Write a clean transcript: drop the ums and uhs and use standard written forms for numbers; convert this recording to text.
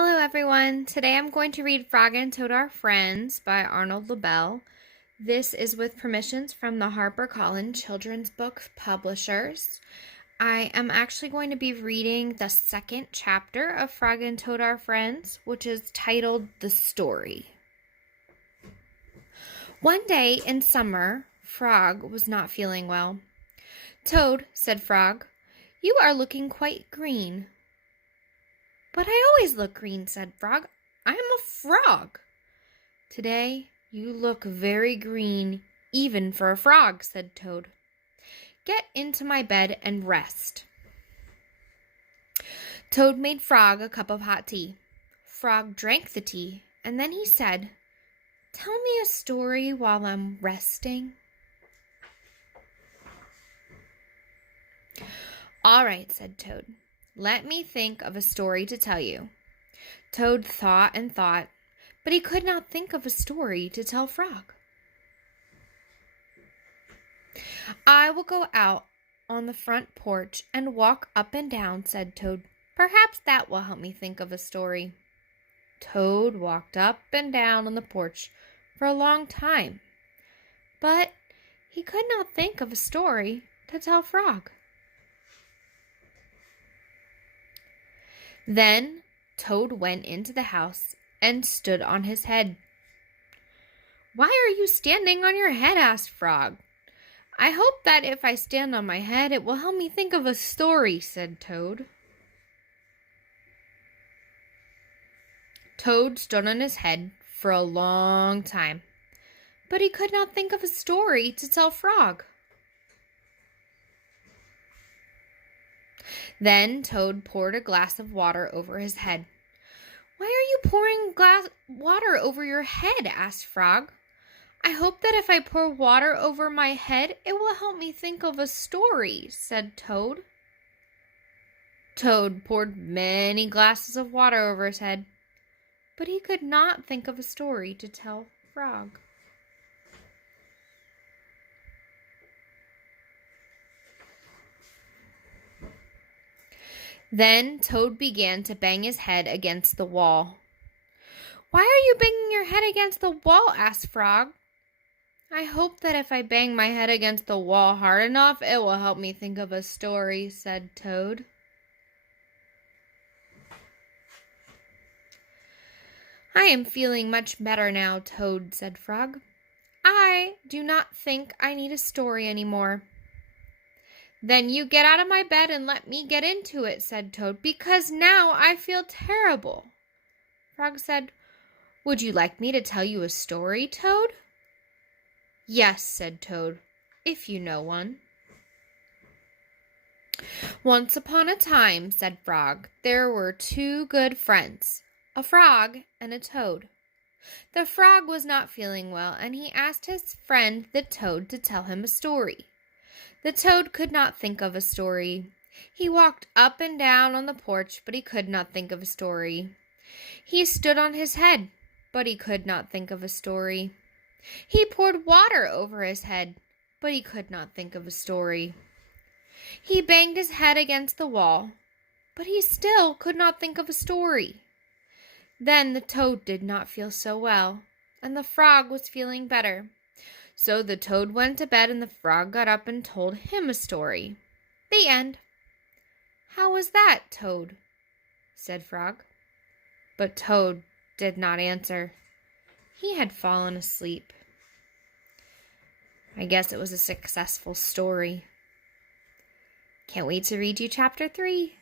Hello everyone. Today I'm going to read Frog and Toad Are Friends by Arnold LaBelle. This is with permissions from the HarperCollins Children's Book Publishers. I am actually going to be reading the second chapter of Frog and Toad Are Friends, which is titled The Story. One day in summer, Frog was not feeling well. "Toad," said Frog, "you are looking quite green." "But I always look green," said Frog. "I am a frog." "Today you look very green, even for a frog," said Toad. "Get into my bed and rest." Toad made Frog a cup of hot tea. Frog drank the tea, and then he said, "Tell me a story while I'm resting." "All right," said Toad. "Let me think of a story to tell you." Toad thought and thought, but he could not think of a story to tell Frog. "I will go out on the front porch and walk up and down," said Toad. "Perhaps that will help me think of a story." Toad walked up and down on the porch for a long time, but he could not think of a story to tell Frog. Then Toad went into the house and stood on his head. "Why are you standing on your head?" asked Frog. "I hope that if I stand on my head, it will help me think of a story," said Toad. Toad stood on his head for a long time, but he could not think of a story to tell Frog. Then Toad poured a glass of water over his head. "Why are you pouring water over your head?" asked Frog. "I hope that if I pour water over my head, it will help me think of a story," said Toad. Toad poured many glasses of water over his head, but he could not think of a story to tell Frog. Then Toad began to bang his head against the wall. "Why are you banging your head against the wall?" asked Frog. "I hope that if I bang my head against the wall hard enough, it will help me think of a story," said Toad. "I am feeling much better now, Toad," said Frog. "I do not think I need a story any more." "Then you get out of my bed and let me get into it," said Toad, "because now I feel terrible." Frog said, "Would you like me to tell you a story, Toad?" "Yes," said Toad, "if you know one." "Once upon a time," said Frog, "there were two good friends, a frog and a toad. The frog was not feeling well, and he asked his friend the toad to tell him a story. The toad could not think of a story. He walked up and down on the porch, but he could not think of a story. He stood on his head, but he could not think of a story. He poured water over his head, but he could not think of a story. He banged his head against the wall, but he still could not think of a story. Then the toad did not feel so well, and the frog was feeling better. So the toad went to bed, and the frog got up and told him a story. The end. "How was that, Toad?" said Frog. But Toad did not answer. He had fallen asleep. I guess it was a successful story. Can't wait to read you chapter 3.